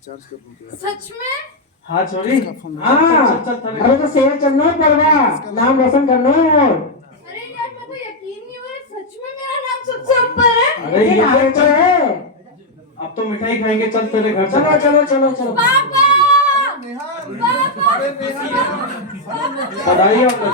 सच में? हाँ छोरी, हाँ अरे तो सेवा चलना पड़ेगा, नाम रोशन करना है। अरे यार मेरे को यकीन नहीं हो रहा, सच में मेरा नाम सबसे ऊपर है। अरे ये तो है। अब तो मिठाई खाएंगे, चल तेरे घर चलो चलो चलो चलो। पापा! बधाई हो आपको।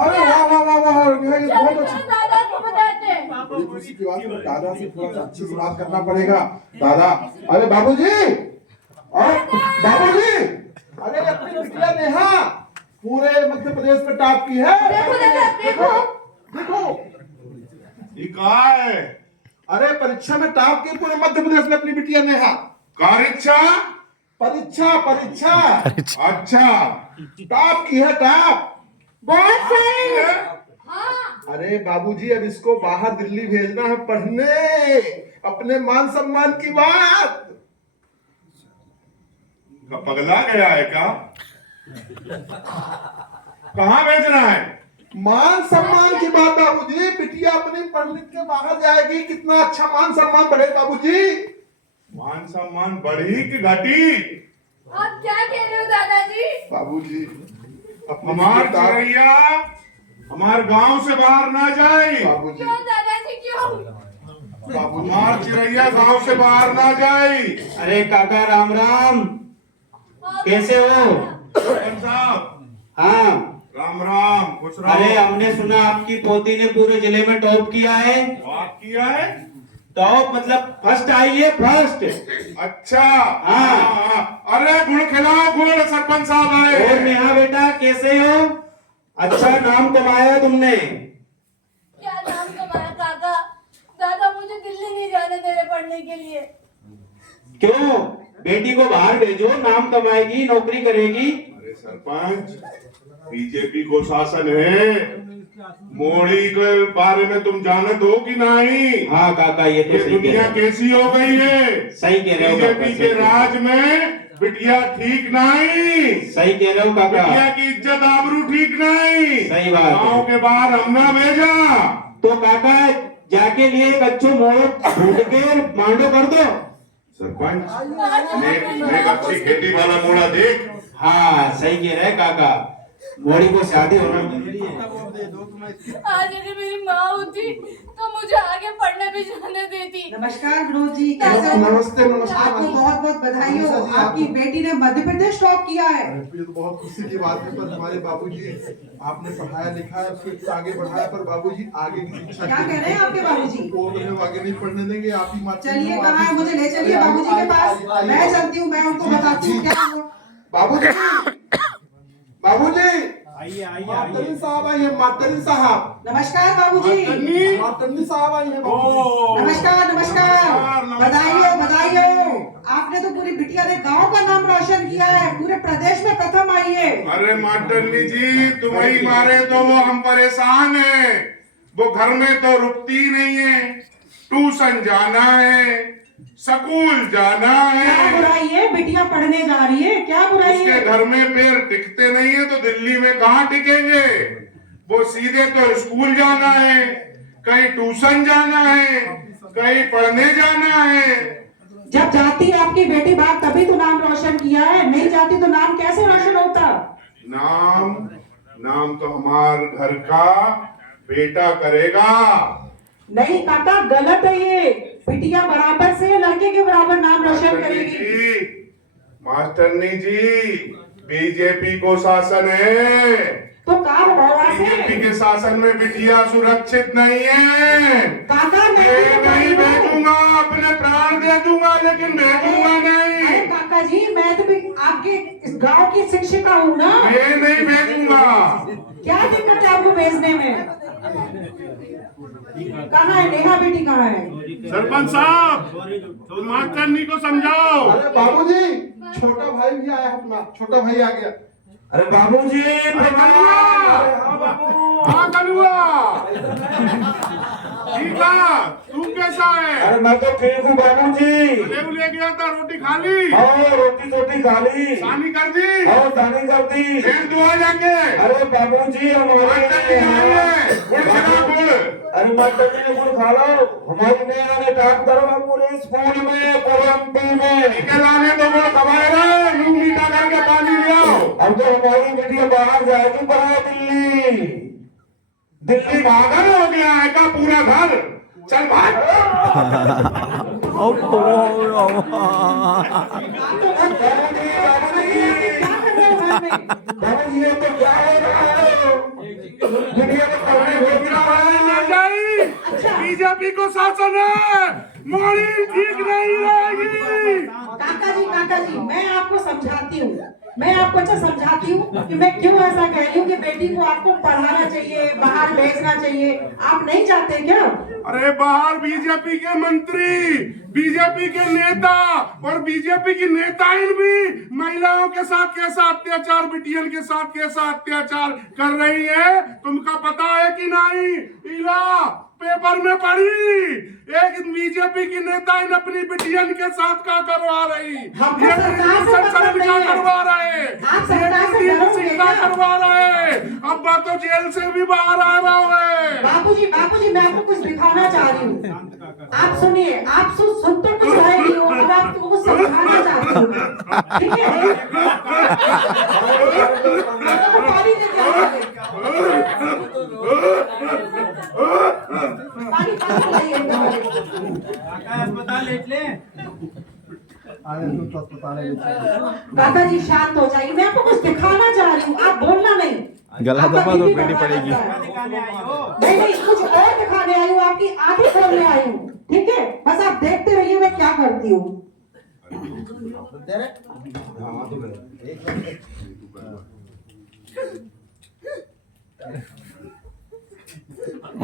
अरे वाह वाह वाह वाह, ये बहुत अच्छी दादा को बताते। बड़ी खुशी की बात है। दादा से थोड़ा सा अच्छे से बात करना पड़ेगा। दादा, अरे बाबूजी, और बाबूजी, अरे अपनी बिटिया नेहा पूरे मध्य प्रदेश में टॉप की है। देखो दादा, देखो देखो, ये कहा है? अरे परीक्षा में टॉप की पूरे मध्य प्रदेश में अपनी बिटिया नेहा। कारिच्छा? परीक्षा परीक्षा अच्छा, टॉप की है, टॉप। बहुत सारे। हाँ अरे बाबूजी, अब इसको बाहर दिल्ली भेजना है पढ़ने, अपने मान सम्मान की बात। पगला गया है क्या? कहाँ भेजना है? मान सम्मान की बात बाबूजी, बिटिया अपनी पढ़ लिख के बाहर जाएगी, कितना अच्छा मान सम्मान बढ़े बाबूजी। मान सम्मान बढ़ी कि घटी? आप क्या कह रहे हो दादाजी? बाबूजी, हमार चिड़ैया हमार गांव से बाहर ना जाए। बाबूजी, क्यों दादाजी क्यों? बाबूजी, हमार चिड़ैया गांव से बाहर ना जाए। अरे काका राम राम, कैसे हो? सरपंच साहब, हाँ राम राम, खुश रहो। अरे हमने सुना आपकी पोती ने पूरे जिले में टॉप किया है। बात किया है? टॉप मतलब फर्स्ट आई है, फर्स्ट। अच्छा, हाँ। अरे गुड़ खिलाओ, गुड़। सरपंच साहब आए। और नेहा बेटा कैसे हो? अच्छा नाम कमाया तुमने। क्या नाम कमाया काका? दादा मुझे दिल्ली नहीं जाने दे रहे पढ़ने के लिए। क्यों? बेटी को बाहर भेजो, नाम कमाएगी, नौकरी करेगी। अरे सरपंच, बीजेपी को शासन है, मोदी के बारे में तुम जानत हो कि नहीं? हाँ काका, ये तो ये सही कह दुनिया रहे हो। कैसी हो गई है? सही कह रहे हो काका, बीजेपी सही के कह रहे हो। राज में बिटिया ठीक नहीं, सही कह रहे हो काका। बिटिया की इज्जत आबरू ठीक नहीं। सही बात है। गाँव के बाहर हमने भेजा तो काका जाके लिए एक अच्छो मोड़ ढूंढ के मांडो कर दो। सरपंच, मैं अच्छी खेती वाला मोड़ा देख। हाँ सही कह रहे काका, मोड़ी को शादी होना जरूरी है। आज अगर मेरी माँ होती तो मुझे आगे पढ़ने भी जाने देती। नमस्कार विनोद जी, कैसे हो? नमस्ते नमस्ते। आपको बहुत बहुत बधाई हो, आपकी बेटी ने मध्य प्रदेश टॉप किया है। ये तो बहुत खुशी की बात है, पर हमारे बाबूजी, आपने पढ़ाया लिखाया, फिर आगे बढ़ाया, पर बाबूजी आगे की शिक्षा क्या कह रहे हैं आपके बाबूजी? वो हमें आगे नहीं पढ़ने देंगे। आप ही मात्र चलिए कहाँ है, मुझे ले चलिए बाबूजी के पास, मैं चलती हूँ, मैं उनको बताती हूँ क्या हुआ। बाबूजी, बाबूजी, आइए आइए मातरनी साहब आई है, मातरनी साहब। नमस्कार बाबूजी। मातरनी साहब आई है बाबूजी। नमस्कार नमस्कार, बधाई हो बधाई हो। आपने तो पूरी बिटिया ने गांव का नाम रोशन किया है, पूरे प्रदेश में प्रथम आई है। अरे मास्टरनी जी, तुम्हारी मारे तो वो हम परेशान है। वो घर में तो रुकती नहीं है, ट्यूशन जाना है, स्कूल जाना क्या है। बुराई है, बिटिया पढ़ने जा रही है, क्या बुराई उसके है? घर में पैर टिकते नहीं है तो दिल्ली में कहाँ टिकेंगे? वो सीधे तो स्कूल जाना है, कहीं ट्यूशन जाना है, कहीं पढ़ने जाना है। जब जाती है आपकी बेटी बाहर तभी तो नाम रोशन किया है, नहीं जाती तो नाम कैसे रोशन होता? नाम तो हमार घर का बेटा करेगा। नहीं काका, गलत है ये। बिटिया बराबर से लड़के के बराबर नाम रोशन करेगी। मास्टरनी जी, बीजेपी को शासन है, तो काम होगा से बीजेपी के शासन में बिटिया सुरक्षित नहीं है। काका मैं नहीं भेजूंगा, अपने प्राण दे दूंगा, लेकिन भेजूंगा नहीं। अरे काका जी, मैं तो भी आपके इस गांव की शिक्षिका हूँ ना। मैं नहीं भेजूंगा। क्या दिक्कत है आपको भेजने में? कहाँ है नेहा बेटी, कहाँ है? सरपंच साहब, मास्टरनी को समझाओ। अरे बाबूजी, छोटा भाई भी आया, अपना छोटा भाई आ गया। अरे बाबूजी हाँ कलुआ, ठीक है, तू कैसा है? अरे मैं तो ठीक हूँ बाबूजी। ले गया था, रोटी खा ली? रोटी छोटी खा ली। सानी कर दी? सानी कर दी। फिर दुआ जाके। अरे बाबूजी हमारे अरे माता जी ने गुड़ खा लो। हमारी नैया ने काम करो पूरे स्कूल में, पूरे एमपी में। लाने तो गुड़ खवाएगा, लूम मीठा करके पानी ले आओ। अब तो हमारी बेटियां बाहर जाएगी पढ़ाई दिल्ली। दिल्ली पागल हो गया है का पूरा घर? चल भाग। बाबूजी ये तो क्या हो रहा है? दुनिया में बीजेपी को शासन है, मोदी ठीक नहीं रहेगी। काका जी मैं आपको समझाती हूँ, मैं आपको अच्छा समझाती हूँ कि मैं क्यों ऐसा कह रही हूँ कि बेटी को आपको पढ़ाना चाहिए, बाहर भेजना चाहिए। आप नहीं चाहते क्या? अरे बाहर बीजेपी के मंत्री, बीजेपी के नेता और बीजेपी की नेताएं भी महिलाओं के साथ कैसा अत्याचार, बिटियन के साथ कैसा अत्याचार कर रही है, तुमका पता है कि नहीं? इला पेपर में पढ़ी, एक बीजेपी की नेता इन अपनी बिटियन के साथ क्या करवा रही, ये क्या करवा रहे, क्या करवा रहे। अब बात तो जेल से भी बाहर आ रहा है। बाबूजी मैं आपको कुछ दिखाना चाह रही हूँ। आप सुनिए, आप सुन तो कुछ रहे नहीं हो, अब आपको कुछ समझाना चाहती हूँ, ठीक है? पानी काका जी शांत हो जाइए, मैं आपको कुछ दिखाना चाह रही हूँ, आप बोलना नहीं। गला दबा दो, बेटी पड़ेगी। नहीं कुछ और दिखाने आई हूँ, आपकी आंखें खोलने आई हूँ, ठीक है? बस आप देखते रहिए मैं क्या करती हूँ।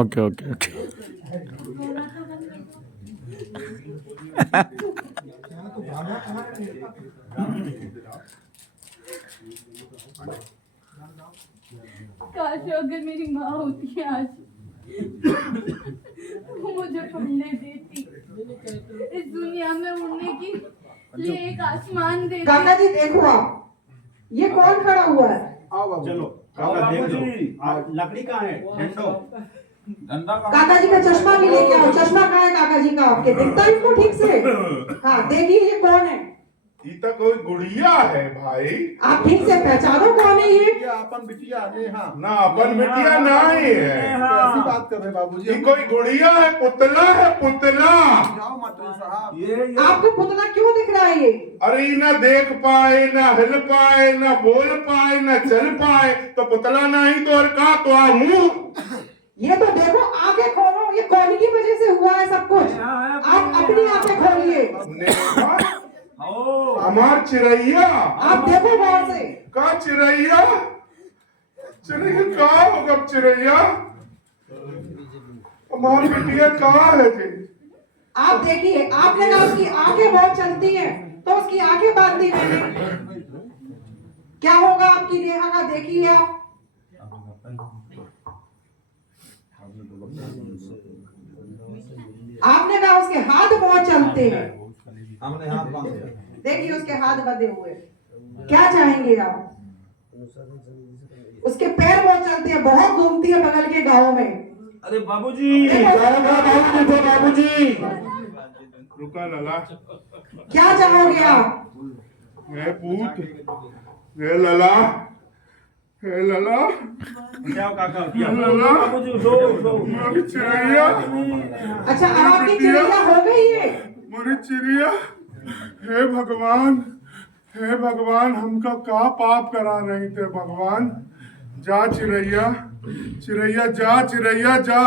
Okay okay okay. काश अगर मेरी माँ होती है आज, वो मुझे पढ़ने देती, इस दुनिया में उड़ने की लिए एक आसमान देती। काका जी देखो, आप ये कौन खड़ा हुआ है? चलो काका देख लो, लकड़ी कहाँ है? काका जी का चश्मा भी लेके आओ। चश्मा कहाँ है काका जी का आपके? दिखता है इसको ठीक से? हाँ देखिए ये कौन है? ये तो कोई गुड़िया है भाई। आप ठीक से पहचानो कौन है ये? अपन बिटिया नेहा ना अपन बिटिया ना ही है। कैसी बात कर रहे हैं बाबूजी? ये कोई गुड़िया है, पुतला है, पुतला। जाओ मास्टर साहब। आपको पुतला क्यों दिख रहा है ये? अरे ना देख पाए, ना हिल पाए, ना बोल पाए, ना चल पाए, तो पुतला नहीं तो और का तो मुंह। ये तो देखो, आंखें खोलो, ये कौन की वजह से हुआ है सब कुछ? आप अपनी आंखें खोलिए। हमार चिरैया, आप देखो गौर से। का चिरैया? चिरैया का होगा? चिरैया हमारी बिटिया कहाँ है जी? आप देखिए, आपने कहा उसकी आंखें बहुत चलती हैं, तो उसकी आंखें बांध दी मैंने। क्या होगा आपकी नेहा का? देखिए आप। आपने कहा उसके हाथ बहुत चलते हैं, हमने हाथ बांध दिया। देखिए उसके हाथ बंधे हुए। क्या चाहेंगे आप? उसके पैर बहुत चलते हैं, बहुत घूमती है बगल के गांव में। अरे बाबूजी, बाबूजी रुका लला। क्या चाहोगे आप? पूत, हे लला, हे लला, जाओ काका, लला, बाबूजी दो हमारी चिड़ैया। अच्छा अब आपकी चिड़िया हो गई है? हमारी चिड़िया, हे भगवान, हे भगवान, हमका का पाप करा रहे थे भगवान। जा चिड़ैया, चिड़ैया जा, चिड़ैया जा,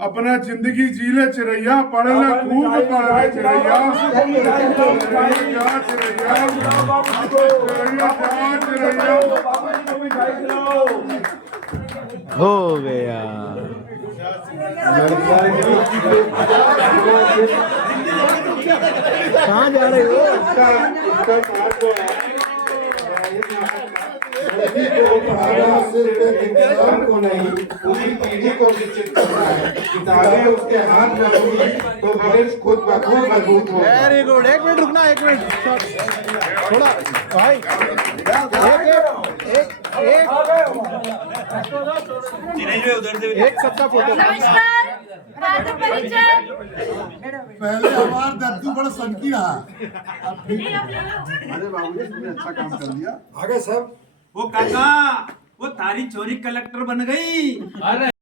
अपना जिंदगी जी ले चिड़ैया, पढ़ ले, खूब पढ़ ले चिड़ैया। चिड़ैया जा, चिड़ैया, चिड़ैया जा, चिड़ैया। हो गया। कहाँ जा रहे हो? लड़की को पढ़ाना सिर्फ एक इंसान को नहीं, पूरी पीढ़ी को शिक्षित करना है। किताबें उसके हाथ में होंगी तो भविष्य खुद ब खुद मजबूत होगा। Very good. एक मिनट रुकना, एक मिनट थोड़ा भाई, एक सबका फोटो। नमस्कार, माझा परिचय। पहले हमारा दद्दू बड़ा सनकी रहा। अरे बाबूजी तुमने अच्छा काम कर दिया। आगे सब वो काका, वो तारी चोरी कलेक्टर बन गई।